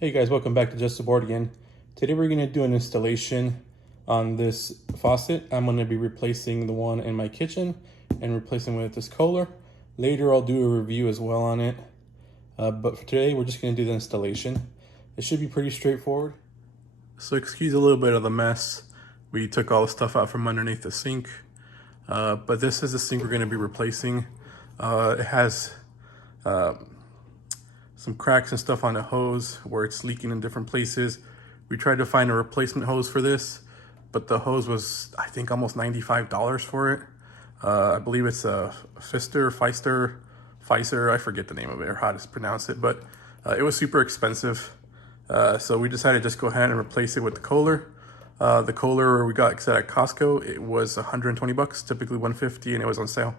Hey guys, welcome back to Just Aboard again. Today we're going to do an installation on this faucet. I'm going to be replacing the one in my kitchen and replacing with this Kohler. Later I'll do a review as well on it. But for today we're just going to do the installation. It should be pretty straightforward. So excuse a little bit of the mess. We took all the stuff out from underneath the sink. But this is the sink we're going to be replacing. It has some cracks and stuff on the hose where it's leaking in different places. We tried to find a replacement hose for this, but the hose was, I think, almost $95 for it. I believe it's a Pfister, I forget the name of it or how to pronounce it, but it was super expensive. So we decided to just go ahead and replace it with the Kohler. The Kohler we got set at Costco, it was 120 bucks, typically 150, and it was on sale.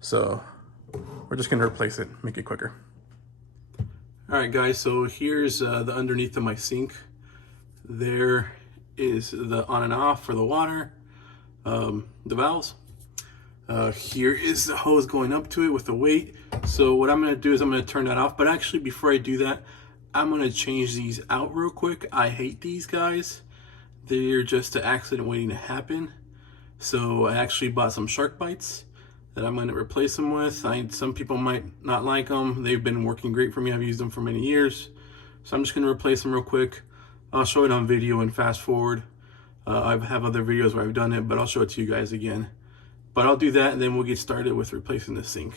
So we're just gonna replace it, make it quicker. All right, guys, so here's the underneath of my sink. There is the on and off for the water, the valves. Here is the hose going up to it with the weight. So what I'm gonna do is I'm gonna turn that off, but actually before I do that, I'm gonna change these out real quick. I hate these guys. They're just an accident waiting to happen. So I actually bought some shark bites that I'm going to replace them with. Some people might not like them. They've been working great for me. I've used them for many years. So I'm just going to replace them real quick. I'll show it on video and fast forward. I have other videos where I've done it, but I'll show it to you guys again. But I'll do that and then we'll get started with replacing the sink.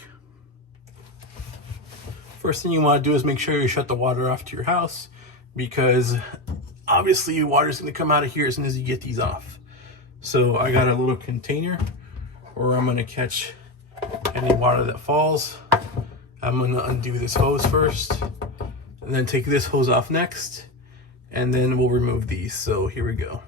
First thing you want to do is make sure you shut the water off to your house, because obviously water is going to come out of here as soon as you get these off. So I got a little container where I'm going to catch any water that falls. I'm going to undo this hose first and then take this hose off next, and then we'll remove these. So here we go.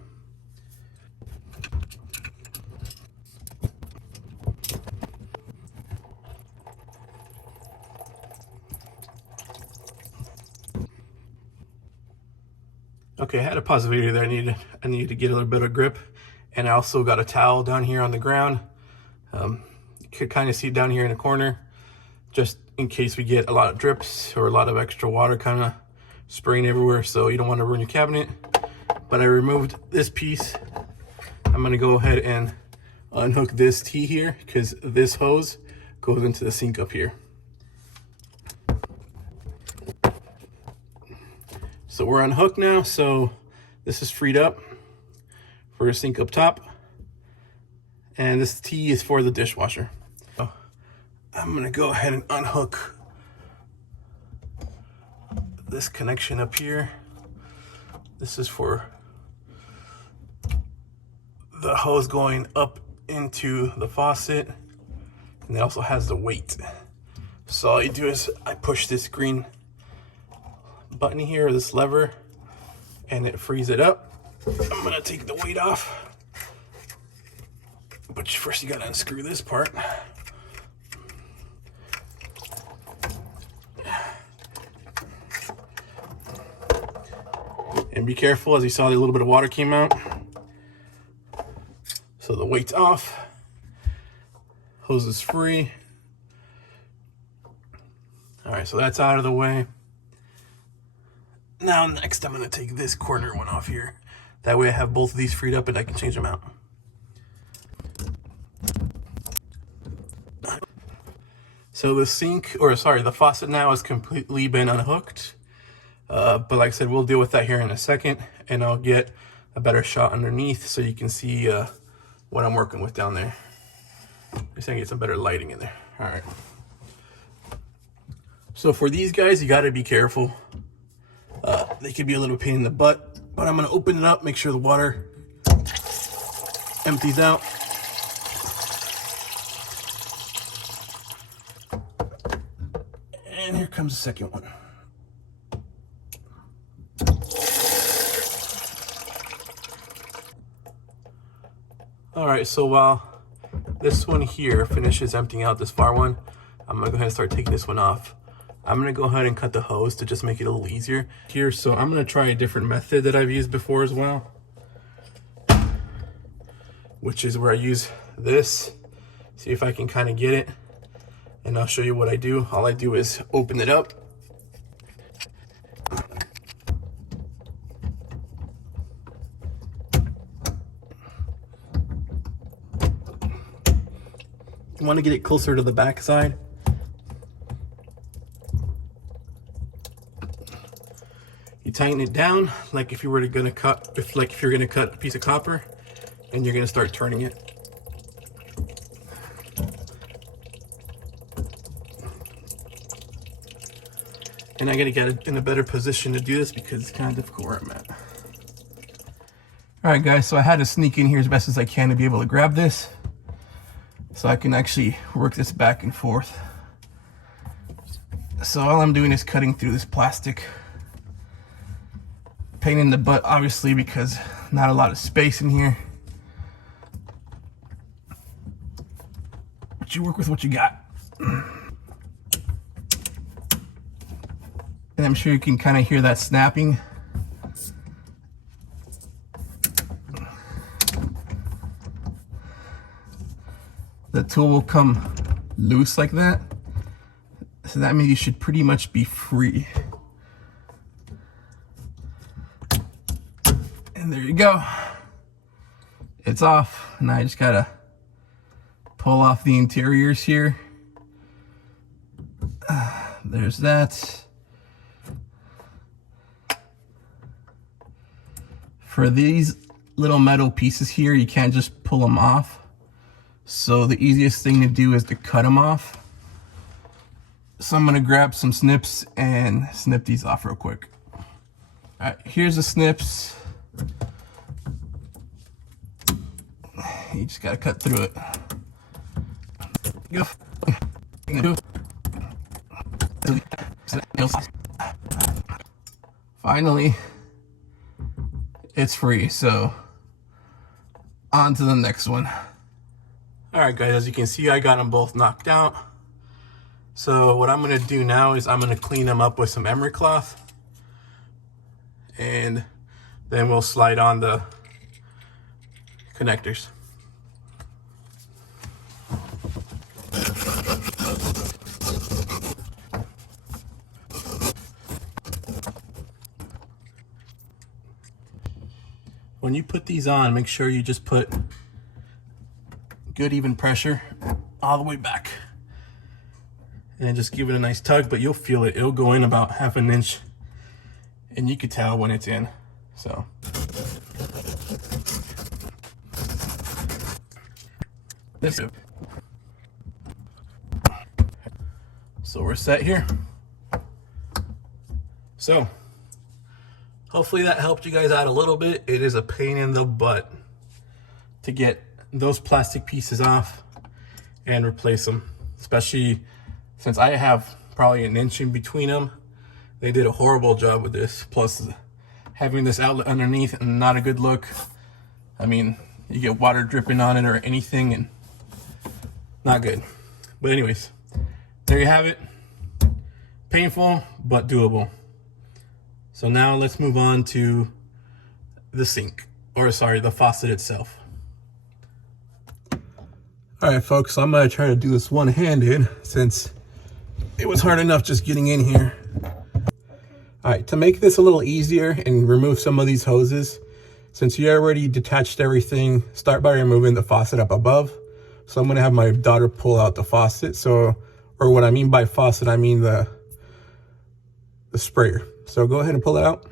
Okay, I had to pause the video there. I needed to get a little bit of grip, and I also got a towel down here on the ground. You could kind of see it down here in the corner, just in case we get a lot of drips or a lot of extra water kind of spraying everywhere, so you don't want to ruin your cabinet. But I removed this piece. I'm going to go ahead and unhook this T here, because this hose goes into the sink up here. So we're unhooked now, so this is freed up for a sink up top. And this T is for the dishwasher. So I'm gonna go ahead and unhook this connection up here. This is for the hose going up into the faucet. And it also has the weight. So all you do is I push this green button here, this lever, and it frees it up. I'm gonna take the weight off. But first you gotta unscrew this part. And be careful, as you saw, a little bit of water came out. So the weight's off. Hose is free. All right, so that's out of the way. Now next I'm gonna take this corner one off here. That way I have both of these freed up and I can change them out. So the the faucet now has completely been unhooked. But like I said, we'll deal with that here in a second, and I'll get a better shot underneath so you can see what I'm working with down there. Just gonna get some better lighting in there. All right. So for these guys, you gotta be careful. They could be a little pain in the butt, but I'm gonna open it up, make sure the water empties out. And here comes the second one. All right, so while this one here finishes emptying out this far one, I'm gonna go ahead and start taking this one off. I'm gonna go ahead and cut the hose to just make it a little easier here. So I'm gonna try a different method that I've used before as well, which is where I use this. See if I can kind of get it. And I'll show you what I do. All I do is open it up, You want to get it closer to the back side. You tighten it down like if you were gonna cut, if you're gonna cut a piece of copper, and you're gonna start turning it. And I gotta get it in a better position to do this because it's kind of difficult where I'm at. All right, guys, so I had to sneak in here as best as I can to be able to grab this, so I can actually work this back and forth. So all I'm doing is cutting through this plastic. Pain in the butt, obviously, because not a lot of space in here. But you work with what you got. And I'm sure you can kind of hear that snapping. The tool will come loose like that. So that means you should pretty much be free. And there you go. It's off. And I just gotta pull off the interiors here. There's that. For these little metal pieces here, you can't just pull them off. So the easiest thing to do is to cut them off. So I'm gonna grab some snips and snip these off real quick. All right, here's the snips. You just gotta cut through it. Finally, it's free, so on to the next one. All right, guys, as you can see, I got them both knocked out. So what I'm gonna do now is I'm gonna clean them up with some emery cloth, and then we'll slide on the connectors. When you put these on, make sure you just put good even pressure all the way back. And just give it a nice tug, but you'll feel it. It'll go in about 1/2 inch, and you can tell when it's in. So we're set here. So hopefully that helped you guys out a little bit. It is a pain in the butt to get those plastic pieces off and replace them, especially since I have probably 1 inch in between them. They did a horrible job with this, plus having this outlet underneath and not a good look. I mean, you get water dripping on it or anything, and not good. But anyways, there you have it. Painful, but doable. So now let's move on to the sink, or sorry, the faucet itself. All right, folks, so I'm gonna try to do this one-handed since it was hard enough just getting in here. All right, to make this a little easier and remove some of these hoses, since you already detached everything, start by removing the faucet up above. So I'm gonna have my daughter pull out the faucet. So, or what I mean by faucet, I mean the sprayer. So go ahead and pull it out.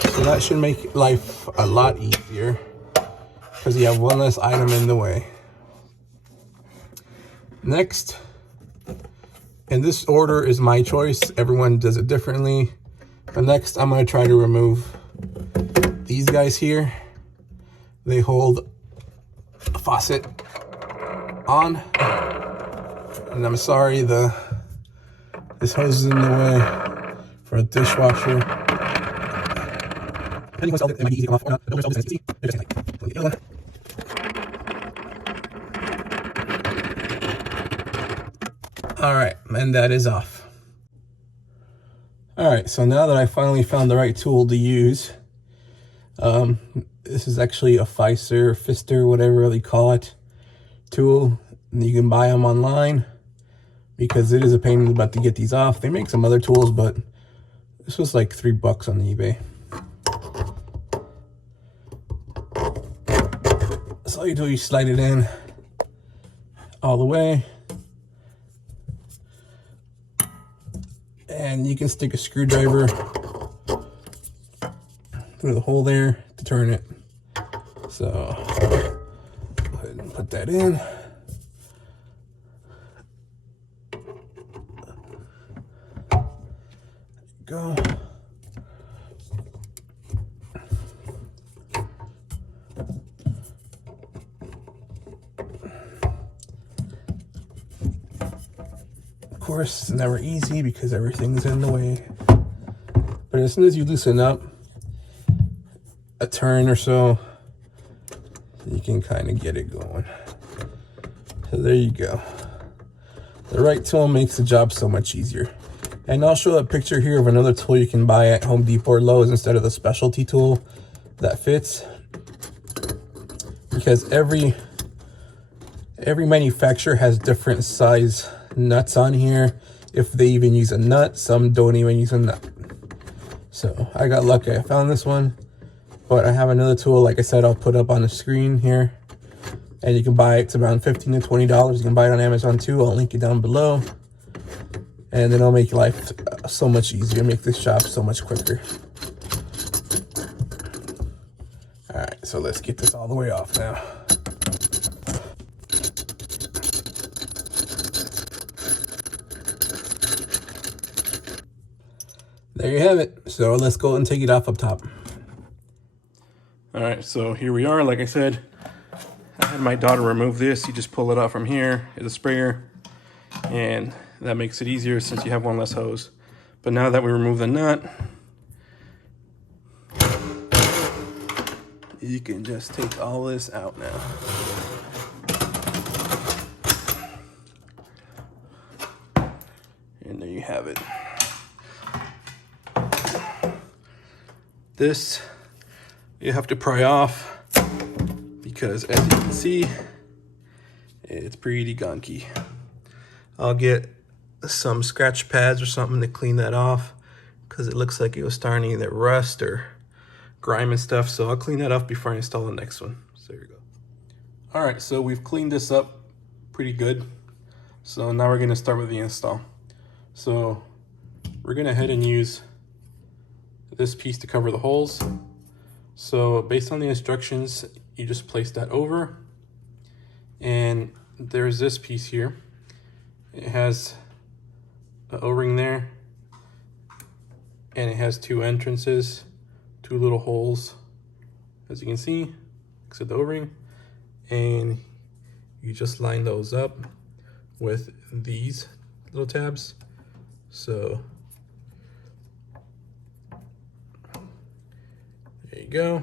So that should make life a lot easier because you have one less item in the way. Next, and this order is my choice. Everyone does it differently. But next, I'm going to try to remove these guys here. They hold the faucet on. And I'm sorry, this hose is in the way for a dishwasher. All right, and that is off. All right, so now that I finally found the right tool to use, this is actually a Fister, whatever they call it, tool. And you can buy them online because it is a pain in the butt to get these off. They make some other tools, but this was like $3 on eBay. So all you do is you slide it in all the way. And you can stick a screwdriver through the hole there to turn it. So go ahead and put that in. Go. Of course, it's never easy because everything's in the way. But as soon as you loosen up a turn or so, you can kind of get it going. So there you go. The right tool makes the job so much easier. And I'll show a picture here of another tool you can buy at Home Depot or Lowe's instead of the specialty tool that fits. Because every manufacturer has different size nuts on here. If they even use a nut, some don't even use a nut. So I got lucky, I found this one. But I have another tool, like I said, I'll put up on the screen here. And you can buy it, it's around $15 to $20. You can buy it on Amazon too, I'll link it down below. And then it'll make life so much easier, make this job so much quicker. All right, so let's get this all the way off now. There you have it. So let's go and take it off up top. All right, so here we are. Like I said, I had my daughter remove this. You just pull it out from here. It's a sprayer, and that makes it easier since you have one less hose. But now that we remove the nut, you can just take all this out now. And there you have it. This you have to pry off because, as you can see, it's pretty gunky. I'll get some scratch pads or something to clean that off because it looks like it was starting to either rust or grime and stuff. So I'll clean that off before I install the next one. So there you go. All right, so we've cleaned this up pretty good. So now we're gonna start with the install. So we're gonna head and use this piece to cover the holes. So based on the instructions, you just place that over, and there's this piece here. It has an O-ring there, and it has two entrances, two little holes, as you can see, except the O-ring, and you just line those up with these little tabs. So there you go.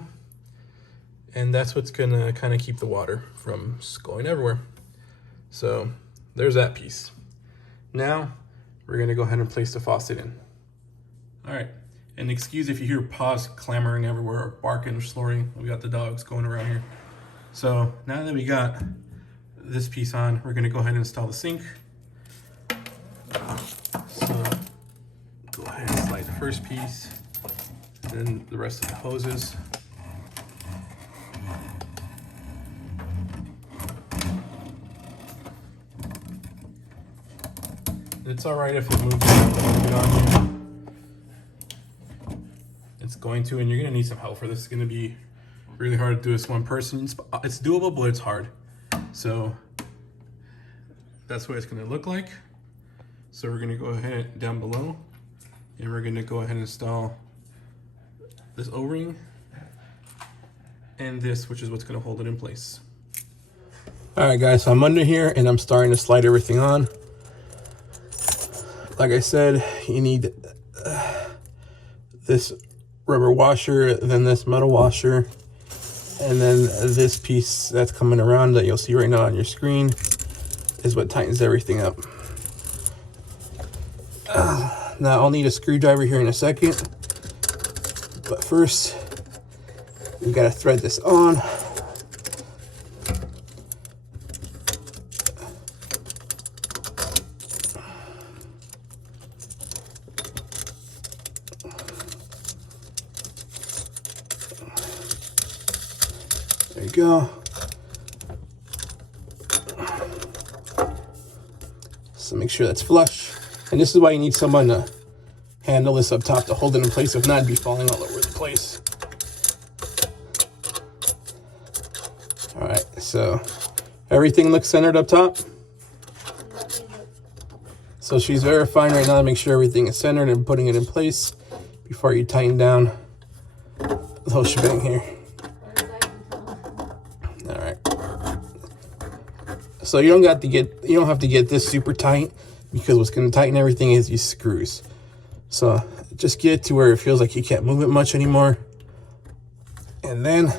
And that's what's gonna kind of keep the water from going everywhere. So there's that piece. Now we're gonna go ahead and place the faucet in. All right, and excuse if you hear paws clamoring everywhere or barking or slurring. We got the dogs going around here. So now that we got this piece on, we're gonna go ahead and install the sink. So go ahead and slide the first piece, and then the rest of the hoses. It's all right if it moves on you. It's going to, and you're gonna need some help for this. It's gonna be really hard to do this one person. It's doable, but it's hard. So that's what it's gonna look like. So we're gonna go ahead down below, and we're gonna go ahead and install this O-ring and this, which is what's gonna hold it in place. All right, guys, so I'm under here and I'm starting to slide everything on. Like I said, you need this rubber washer, then this metal washer, and then this piece that's coming around that you'll see right now on your screen is what tightens everything up. Now I'll need a screwdriver here in a second, but first we gotta thread this on. There you go. So make sure that's flush. And this is why you need someone to handle this up top to hold it in place. If not, it'd be falling all over the place. All right, so everything looks centered up top. So she's verifying right now to make sure everything is centered and putting it in place before you tighten down the whole shebang here. All right. So you don't have to get this super tight, because what's going to tighten everything is these screws. So just get it to where it feels like you can't move it much anymore. And then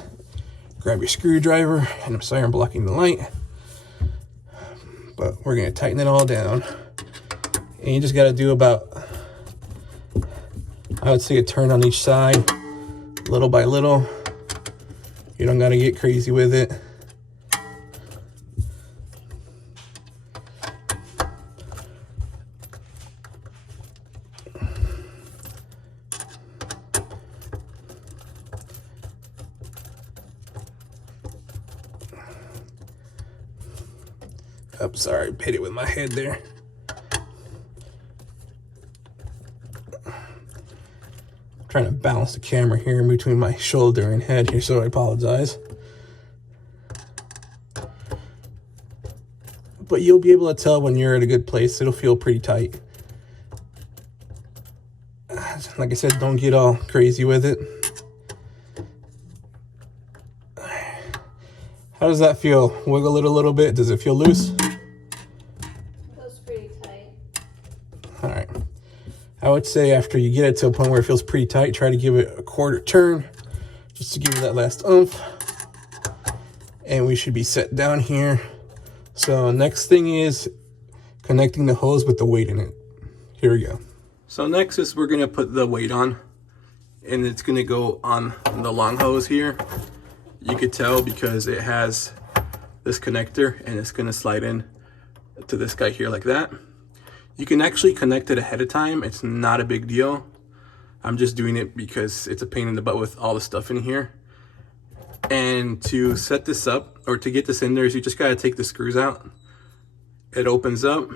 grab your screwdriver, and I'm sorry I'm blocking the light, but we're going to tighten it all down. And you just got to do about, I would say, a turn on each side, little by little. You don't got to get crazy with it. I'm sorry, I hit it with my head there. I'm trying to balance the camera here in between my shoulder and head here, so I apologize. But you'll be able to tell when you're at a good place. It'll feel pretty tight. Like I said, don't get all crazy with it. How does that feel? Wiggle it a little bit. Does it feel loose? Feels pretty tight. All right. I would say after you get it to a point where it feels pretty tight, try to give it a quarter turn just to give it that last oomph. And we should be set down here. So next thing is connecting the hose with the weight in it. Here we go. So next is we're going to put the weight on, and it's going to go on the long hose here. You could tell because it has this connector, and it's going to slide in to this guy here like that. You can actually connect it ahead of time. It's not a big deal. I'm just doing it because it's a pain in the butt with all the stuff in here. And to set this up, or to get this in there, is you just got to take the screws out. It opens up,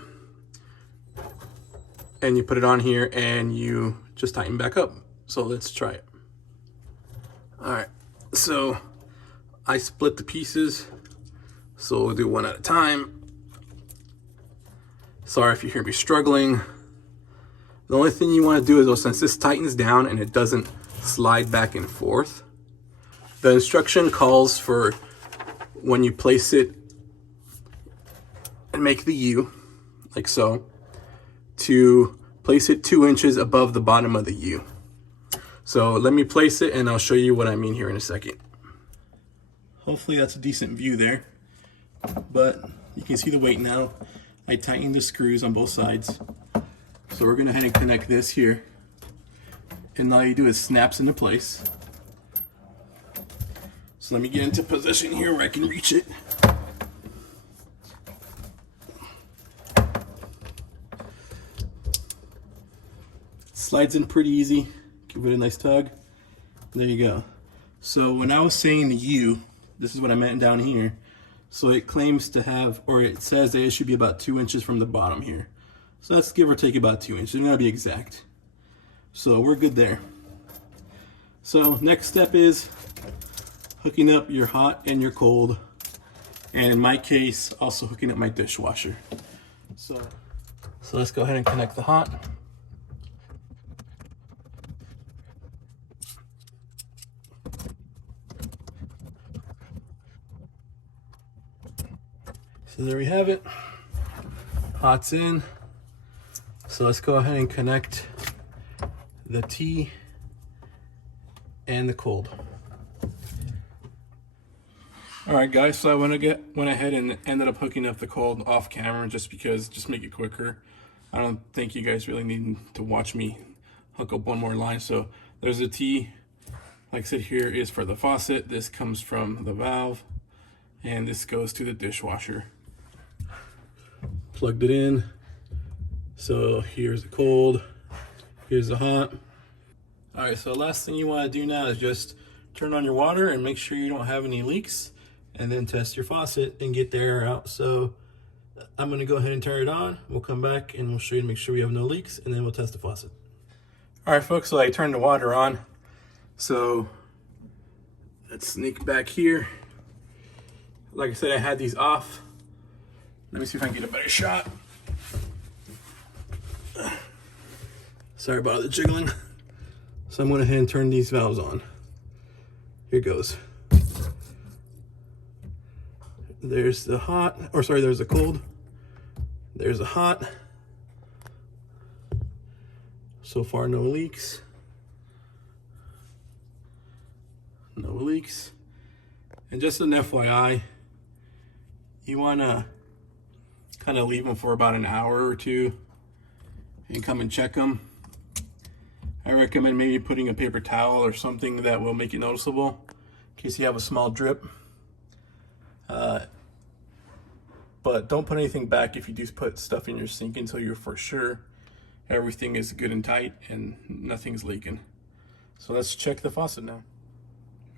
and you put it on here, and you just tighten back up. So let's try it. All right, so I split the pieces, so we'll do one at a time. Sorry if you hear me struggling. The only thing you want to do is, though, since this tightens down and it doesn't slide back and forth, the instruction calls for when you place it and make the U, like so, to place it 2 inches above the bottom of the U. So let me place it, and I'll show you what I mean here in a second. Hopefully that's a decent view there, but you can see the weight now. I tightened the screws on both sides. So we're gonna go ahead and connect this here. And all you do is snaps into place. So let me get into position here where I can reach it. Slides in pretty easy. Give it a nice tug. There you go. So when I was saying the U, this is what I meant down here. So it claims to have, or it says that it should be about 2 inches from the bottom here. So let's give or take about 2 inches. It's gonna be exact. So we're good there. So next step is hooking up your hot and your cold. And in my case, also hooking up my dishwasher. So let's go ahead and connect the hot. So there we have it. Hot's in. So let's go ahead and connect the tea and the cold. All right, guys, so I went ahead and ended up hooking up the cold off camera just make it quicker. I don't think you guys really need to watch me hook up one more line. So there's the T, like I said, here is for the faucet. This comes from the valve, and this goes to the dishwasher. Plugged it in. So here's the cold, here's the hot. All right, so the last thing you want to do now is just turn on your water and make sure you don't have any leaks, and then test your faucet and get the air out. So I'm gonna go ahead and turn it on. We'll come back and we'll show you to make sure we have no leaks, and then we'll test the faucet. All right, folks, so I turned the water on. So let's sneak back here. Like I said, I had these off. Let me see if I can get a better shot. Sorry about the jiggling. So I'm going to go ahead and turn these valves on. Here goes. There's the hot, or sorry, there's the cold. There's the hot. So far, no leaks. No leaks. And just an FYI, you want to kind of leave them for about an hour or two and come and check them. I recommend maybe putting a paper towel or something that will make it noticeable in case you have a small drip. But don't put anything back if you do put stuff in your sink until you're for sure everything is good and tight and nothing's leaking. So let's check the faucet now.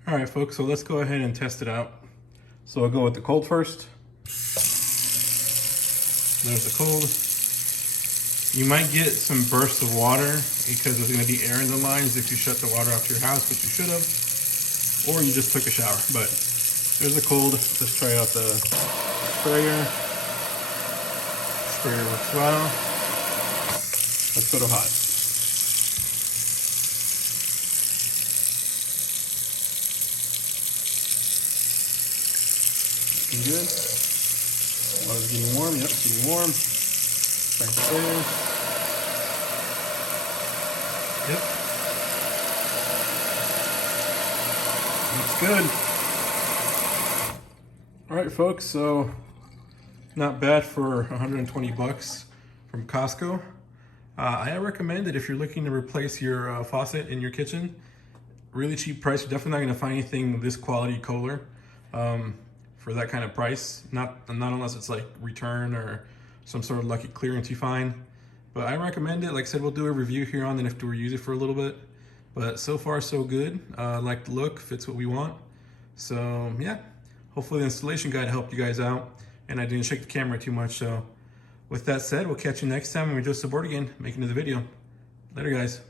All right, folks, so let's go ahead and test it out. So I'll go with the cold first. There's the cold. You might get some bursts of water because there's gonna be air in the lines if you shut the water off to your house, which you should have, or you just took a shower. But there's the cold. Let's try out the sprayer. Sprayer works well. Let's go to hot. Looking good. Water's getting warm. Yep, getting warm. Try the sprayer. Yep. Looks good. All right, folks, so not bad for 120 bucks from Costco. I recommend it if you're looking to replace your faucet in your kitchen. Really cheap price. You're definitely not going to find anything this quality Kohler for that kind of price. Not unless it's like return or some sort of lucky clearance you find. But I recommend it. Like I said, we'll do a review here on, then if we use it for a little bit. But so far, so good. Like the look, fits what we want. So yeah, hopefully the installation guide helped you guys out. And I didn't shake the camera too much. So with that said, we'll catch you next time when we're just aboard again, making another video. Later, guys.